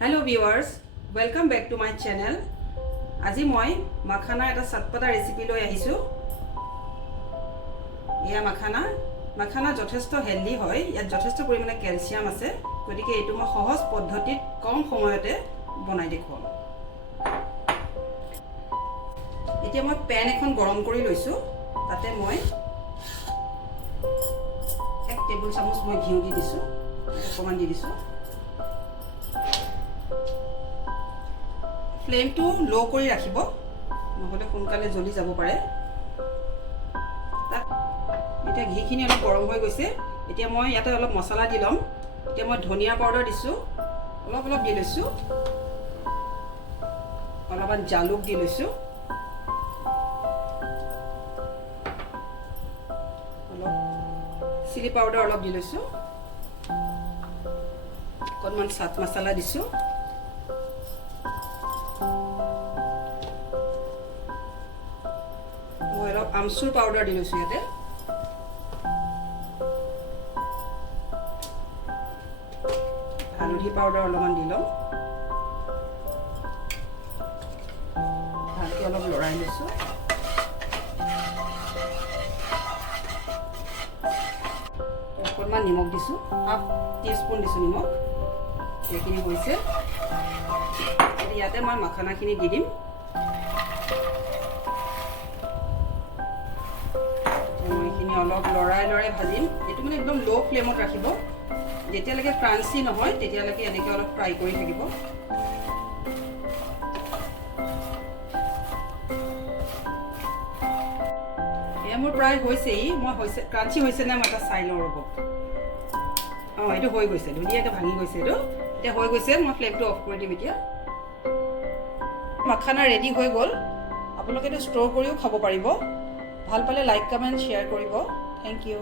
Hello viewers, welcome back to my channel. আজি মই মাখানা এটা চটপটা ৰেচিপি লৈ আহিছো। ইয়া মাখানা যথেষ্ট হেলদি হয়। ইয়াত যথেষ্ট পৰিমাণে ক্যালসিয়াম আছে। গতিকে এটো মই সহজ পদ্ধতিত কম সময়তে বনাই দেখুৱাম। এতিয়া মই পেন এখন গৰম কৰি লৈছো। তাতে মই 1 টেবুল চামুচ মই ঘিউ দি দিছো। অকমান দি দিছো। फ्लेम तो लो কৰি ৰাখিব নহলে সোনকালে জ্বলি যাব পাৰে এটা ঘিখিনি অলপ গৰম হৈ গৈছে এতিয়া মই ইয়াতে অলপ মছলা দি লম এতিয়া মই ধনিয়া পাউডাৰ দিছো অলপ দি লৈছো অলপমান জালুক দি লৈছো অলপ চিলি পাউডাৰ অলপ দি লৈছো অকণমান চাট মছলা দিছো আমচুৰ পাউডাৰ দি লৈছো ইয়াতে হালধি পাউডাৰ অলপমান দি লম ভালকৈ অলপ লৰাই লৈছো অকণমান নিমখ দিছো হাফ টিস্পুন দিছো নিমখ এইখিনি হৈছে ইয়াতে মই মাখানাখিনি দি দিম অলপ লৰাই ভাজিম এটো মানে একদম লো ফ্লেমত ৰাখিব যেতিয়ালৈকে ক্ৰাঞ্চি নহয় তেতিয়ালৈকে এনেকৈ অলপ ফ্ৰাই কৰি থাকিব এয়া মোৰ প্ৰায় হৈছেই মই ক্ৰাঞ্চি হৈছে না মই এটা চাই লওঁ ৰ'ব এইটো হৈ গৈছে ধুনীয়াকৈ ভাঙি গৈছে এইটো এতিয়া হৈ গৈছে মই ফ্লেমটো অফ কৰি দিম এতিয়া মাখানা ৰেডি হৈ গ'ল আপোনালোকে এইটো ষ্ট'ৰ কৰিও খাব পাৰিব ভাল পালে লাইক কমেন্ট শেয়াৰ কৰিব থ্যাংক ইউ